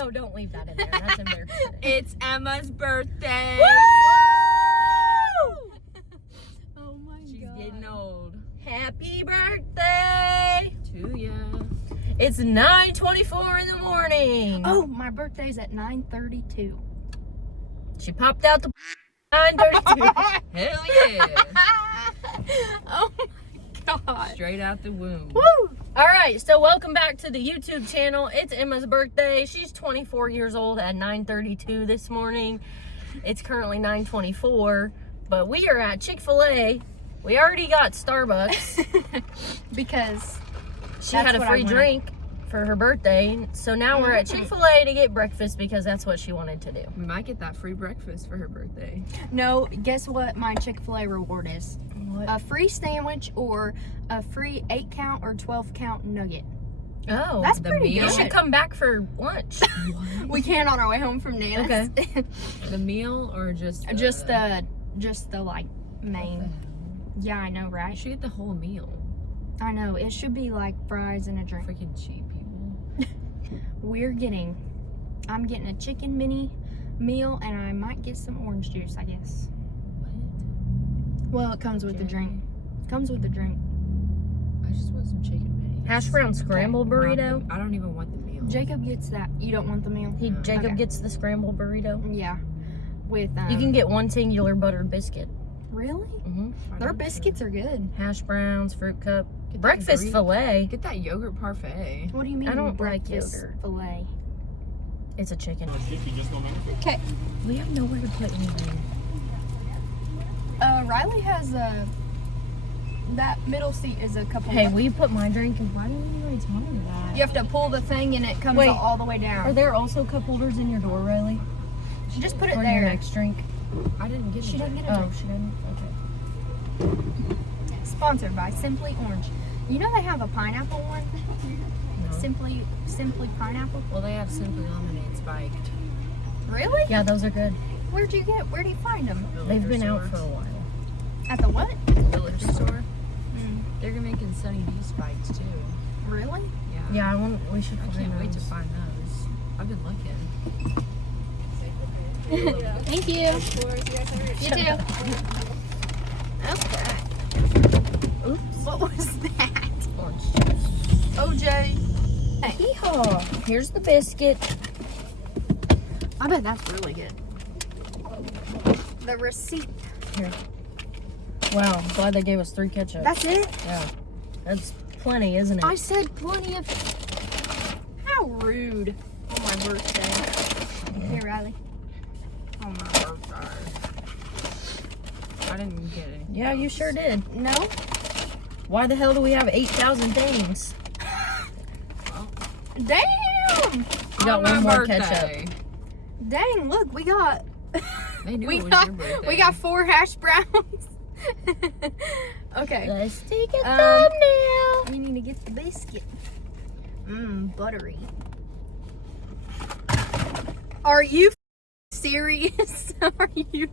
No, don't leave that in there. That's embarrassing. It's Emma's birthday. Woo! Oh my God. She's getting old. Happy birthday To ya. It's 9:24 in the morning. Oh, my birthday's at 9:32. She popped out the 9:32. Hell yeah. Oh my God. Straight out the womb. Woo! All right, so welcome back to the YouTube channel. It's Emma's birthday. She's 24 years old at 9:32 this morning. It's currently 9:24, but we are at Chick-Fil-A. We already got Starbucks. Because She had a free drink for her birthday, so now we're at Chick-Fil-A to get breakfast because that's what she wanted to do. We might get that free breakfast for her birthday. no, guess what my Chick-fil-A reward is? What? A free sandwich or a free 8-count or 12-count nugget. Oh, That's the pretty meal? you good. should come back for lunch. We can on our way home from Nana's. Okay. The meal or just just the like main. Yeah, I know, I right? should get the whole meal. I know. It should be like fries and a drink. Freaking cheap people. I'm getting a chicken mini meal, and I might get some orange juice, I guess. What? Well, it comes with the drink. Comes with the drink. I just want some chicken minis. Hash brown scramble burrito. I don't even want the meal. Jacob gets that. You don't want the meal? Jacob Okay. gets the scramble burrito. Yeah. With You can get one singular buttered biscuit. really? Mm-hmm. Their biscuits are good. Hash browns, fruit cup, Get that breakfast Greek- filet. Get that yogurt parfait. What do you mean? I don't like breakfast yogurt. fillet? It's a chicken. Okay. We have nowhere to put anything. Riley has that middle seat is a couple. Hey, will you put my drink in? Why didn't anybody tell me that? You have to pull the thing and it comes Wait. all the way down. Are there also cup holders in your door, Riley? Just put it For there. your next drink? I didn't get She it. didn't get it. Oh, she didn't? Okay. Sponsored by Simply Orange. You know they have a pineapple one? No. Simply pineapple. Well, they have Simply Lemonade spiked. Really? Yeah, those are good. Where do you find them? The They've liquor been out store. for a while. At the what? The liquor store. They're making Sunny D spiked too. Really? Yeah. Yeah, we should I find can't wait to those. find those. I've been looking. Thank you. You too. Okay. Oops. What was that? Orange juice. OJ. Yeehaw. Here's the biscuit. I bet that's really good. The receipt. Here. Wow, I'm glad they gave us 3 ketchup. That's it? Yeah. That's plenty, isn't it? I said plenty of. How rude. On my birthday. Here, Riley. On my birthday. I didn't get it. Yeah, you sure did. No? Why the hell do we have 8,000 things? Damn! You got one more ketchup. Dang, look, we got. They knew we it was got your birthday. we got 4 hash browns. Okay. Let's take a Um, thumbnail. We need to get the biscuit. Mmm, buttery. Are you serious? Are you?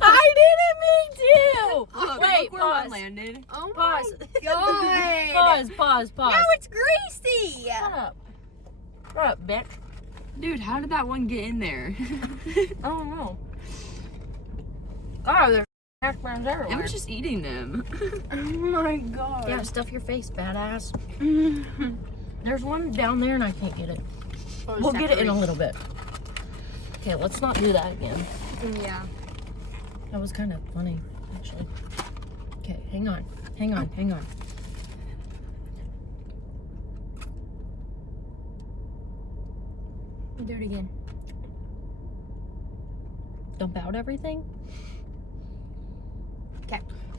I didn't mean to. Look, Wait, look where one pause. landed. Oh Pause. my god. Pause. Now it's greasy. Shut up. Shut up, bitch. Dude, how did that one get in there? I don't know. Oh, there's hash browns I everywhere. was just eating them. Oh my god. Yeah, stuff your face, badass. There's one down there and I can't get it. We'll get it in a little bit. Okay, let's not do that again. Yeah. That was kind of funny, actually. Okay, hang on. Do it again. Dump out everything?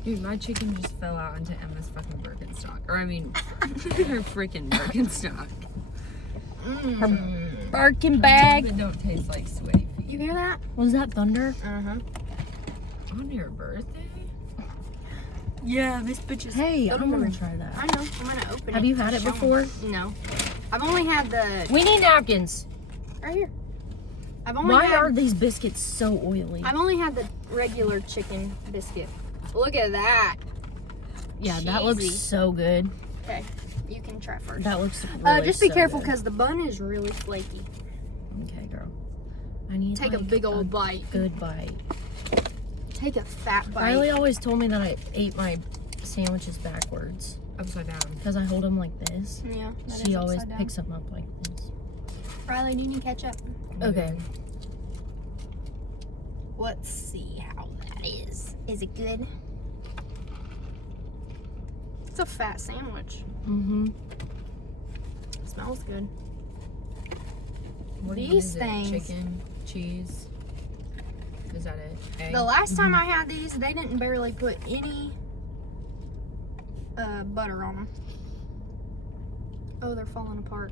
Dude, my chicken just fell out into Emma's fucking Birkenstock. Or I mean, her freaking Birkenstock. Her Birkin bag. That don't taste like sweaty feet. You hear that? Was that thunder? Uh-huh. On your birthday? Yeah, this bitch is. Hey, I Don't want worry. to try that. I know. I'm gonna open it. Have you had and it show 'em. before? No. I've only had the We need napkins. right here. I've only Why had, are these biscuits so oily? I've only had the regular chicken biscuit. Look at that. Yeah, that looks cheesy. so good. Okay, you can try first. That looks really Just be so careful good. because the bun is really flaky. Okay, girl. I need Take a like, big old bite. good bite. Take a fat bite. Riley always told me that I ate my sandwiches backwards Upside down. because I hold them like this. Yeah. that She is always upside down. picks them up like this. Riley, do you need ketchup? Okay. Let's see how that is. Is it good? It's a fat sandwich. Mm-hmm. It smells good. What do you These use it? things- Chicken, cheese. Is that it? Egg? The last time I had these, they didn't barely put any butter on them. Oh, they're falling apart.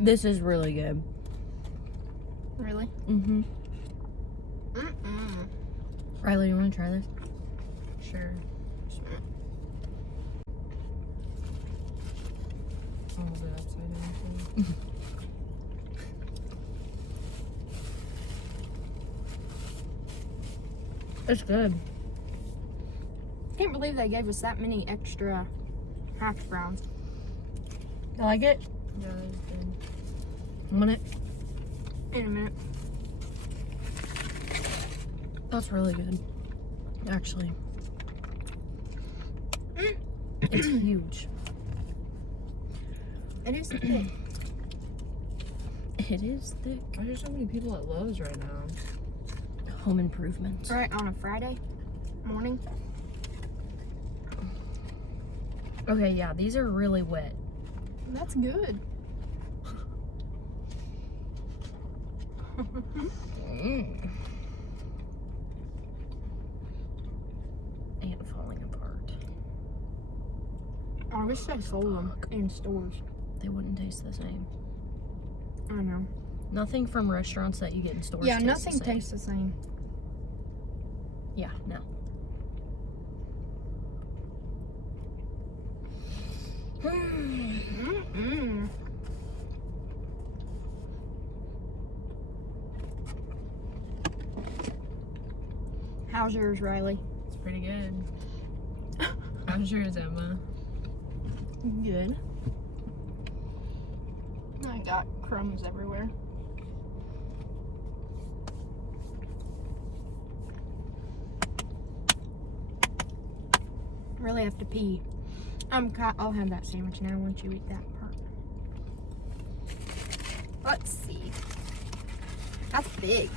This is really good. Really? Mm-hmm. Mm-mm. Riley, you want to try this? Sure. I'll hold it upside down too. It's good. Can't believe they gave us that many extra hash browns. I like it. Yeah, that was good. Want it? In a minute. That's really good. Actually. It's huge. It is thick. It is thick. Why are there so many people at Lowe's right now? Home improvements. Right on a Friday morning. Okay, yeah, these are really wet. That's good. And falling apart. I wish they sold them in stores. They wouldn't taste the same. I know. Nothing from restaurants that you get in stores. Yeah, tastes nothing the same. tastes the same. Yeah, no. Mm-mm. How's yours, Riley? It's pretty good. How's yours, Emma? Good. I got crumbs everywhere. Really have to pee. I'll have that sandwich now once you eat that part. Let's see. That's big.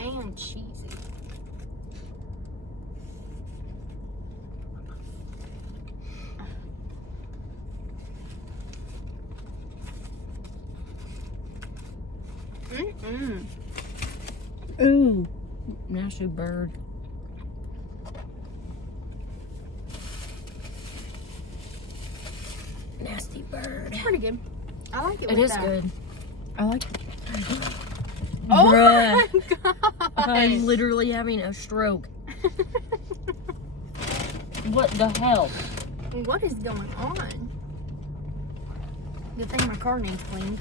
And cheesy. Mm-mm. Ooh, nasty bird. Nasty bird. It's pretty good. I like it. It with is that. good. I like it. Oh Bruh. my god! I'm literally having a stroke. What the hell? What is going on? Good thing my car needs cleaned.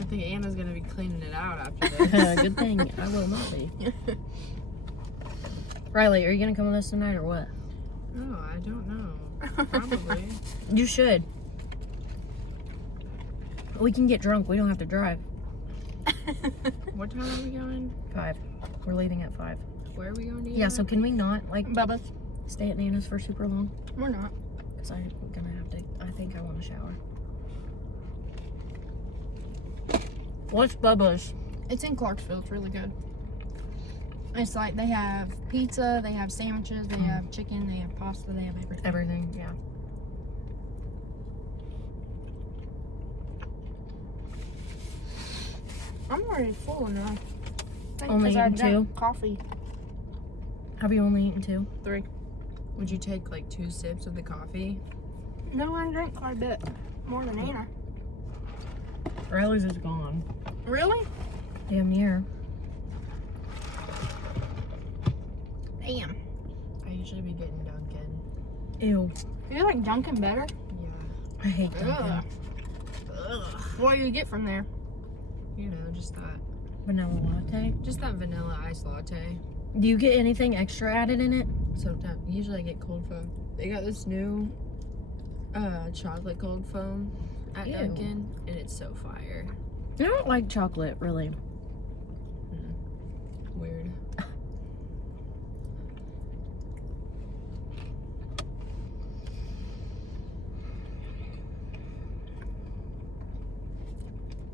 I think Anna's gonna be cleaning it out after this. Good thing I will not be. Riley, are you gonna come with us tonight or what? No, I don't know. Probably. You should. We can get drunk. We don't have to drive. What time are we going? 5. We're leaving at 5. Where are we going to eat? Yeah, so can we not, like, Bubba, stay at Nana's for super long? we're not. Because I'm gonna have to, I think I want to shower. What's Bubba's? It's in Clarksville. It's really good. It's like they have pizza, they have sandwiches, they have chicken, they have pasta, they have everything. Everything, yeah. I'm already full enough. I think Only 'cause I eaten drank 2? coffee. Have you only eaten 2? 3. Would you take like 2 sips of the coffee? No, I drank quite a bit. More than Anna. Riley's is gone. Really? Damn near. Damn. I usually be getting Dunkin'. Ew. Do you like Dunkin' better? Yeah. I hate Dunkin'. Ugh. What do you get from there? You know, just that. Vanilla latte. Just that vanilla iced latte. Do you get anything extra added in it? Sometimes, usually I get cold foam. They got this new chocolate cold foam at Ew. Dunkin', and it's so fire. I don't like chocolate, really. Weird.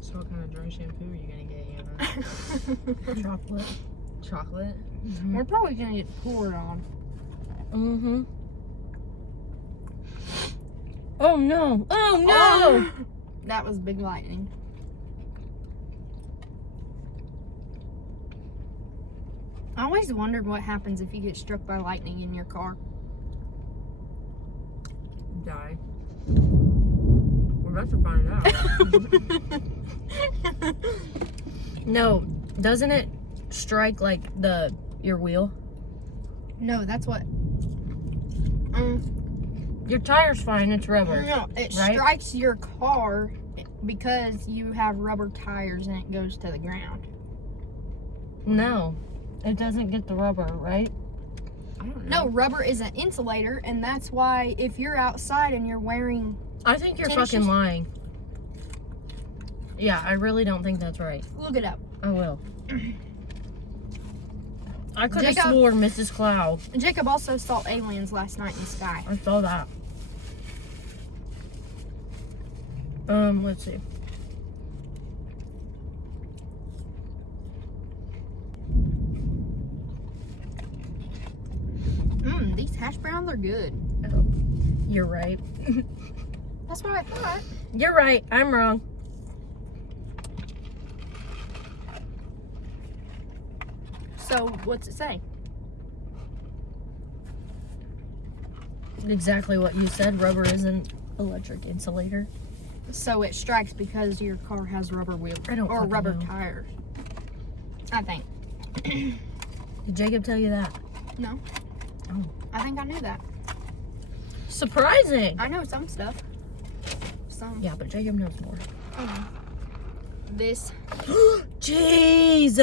So what kind of dry shampoo are you gonna get, Anna? Chocolate. Chocolate? We're probably gonna get poured on. Mm-hmm. Oh no! Oh no! That was big lightning. I always wondered what happens if you get struck by lightning in your car. Die. We're about to find out. No, doesn't it strike like your wheel? No, that's what. Your tire's fine, it's rubber. No, it right? strikes your car because you have rubber tires and it goes to the ground. No, it doesn't get the rubber, right? I don't know. No, rubber is an insulator, and that's why if you're outside and you're wearing, I think you're Tennis fucking shoes? lying. Yeah, I really don't think that's right. look it up. I will. I could have Jacob- swore Mrs. Cloud. Jacob also saw aliens last night in the sky. I saw that. Let's see. These hash browns are good. Oh, you're right. That's what I thought. You're right. I'm wrong. So, what's it say? Exactly what you said. Rubber isn't electric insulator. So it strikes because your car has rubber wheels I don't or fucking rubber know. tires. I think. Did Jacob tell you that? No. Oh. I think I knew that. Surprising. I know some stuff. Some. Yeah, but Jacob knows more. This. Jeez.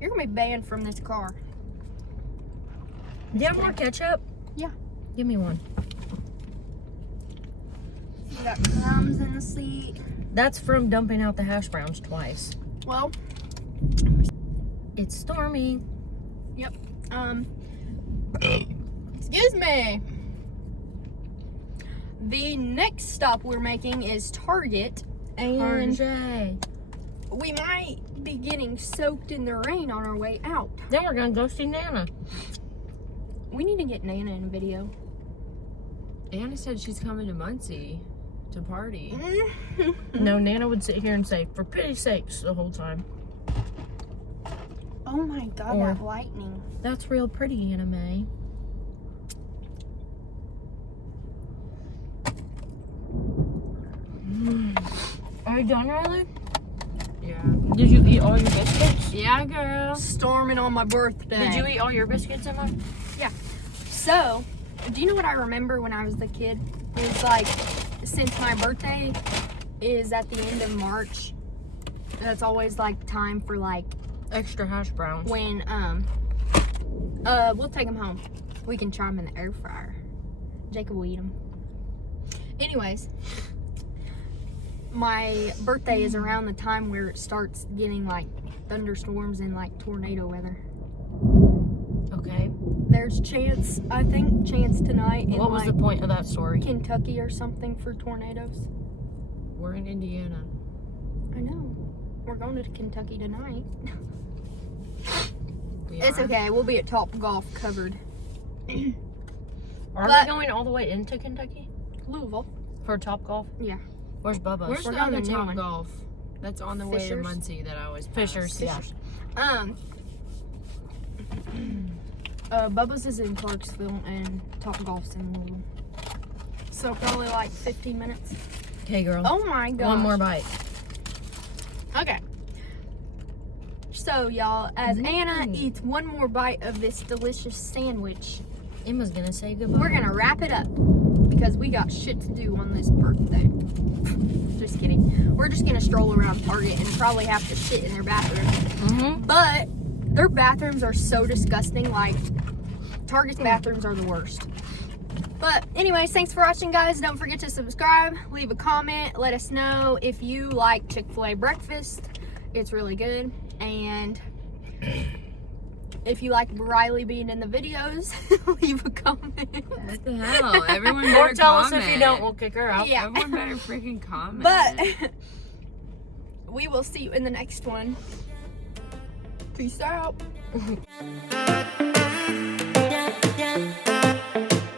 You're gonna be banned from this car. Do you have more ketchup? Yeah. Give me one. You got crumbs in the seat. That's from dumping out the hash browns twice. Well, It's Stormy. excuse me. The next stop we're making is Target, and RJ. we might be getting soaked in the rain on our way out. Then we're gonna go see Nana. We need to get Nana in a video. Anna said she's coming to Muncie to party. No, Nana would sit here and say, "For pity's sakes," the whole time. Oh my god, Or- that lightning. That's real pretty, anime. Are you done, Riley? Yeah. Did you eat all your biscuits? Yeah, girl. Storming on my birthday. Did you eat all your biscuits, Emma? So, do you know what I remember when I was a kid? It's like, since my birthday is at the end of March, that's always like time for like Extra hash browns. when, we'll take them home. We can try them in the air fryer. Jacob will eat them. Anyways, my birthday is around the time where it starts getting like thunderstorms and like tornado weather. Okay. There's chance tonight in What was like the point of that story? Kentucky or something for tornadoes. We're in Indiana. I know. We're going to Kentucky tonight. We It's are. okay. We'll be at Top Golf covered. Are But- we going all the way into Kentucky Louisville. for Top Golf? Yeah. Where's Bubba's? Where's We're the going other to new Top one. Golf? That's on the way to Fishers? Muncie that I always pass. Fishers, yeah. Bubba's is in Clarksville and Top Golf's in Louisville. So probably like 15 minutes. Okay, girl. Oh my god. One more bite. Okay. So y'all, as Anna Mm. eats one more bite of this delicious sandwich, Emma's gonna say goodbye. we're gonna wrap it up because we got shit to do on this birthday. Just kidding. We're just gonna stroll around Target and probably have to shit in their bathroom. Mm-hmm. But their bathrooms are so disgusting. Like, Target's bathrooms are the worst. But anyways, thanks for watching, guys. Don't forget to subscribe, leave a comment, let us know if you like Chick-fil-A breakfast. It's really good. And if you like Riley being in the videos, leave a comment. What the hell? Everyone better Or tell us comment. if you don't, we'll kick her out. Yeah. Everyone better freaking comment. But we will see you in the next one. Peace out.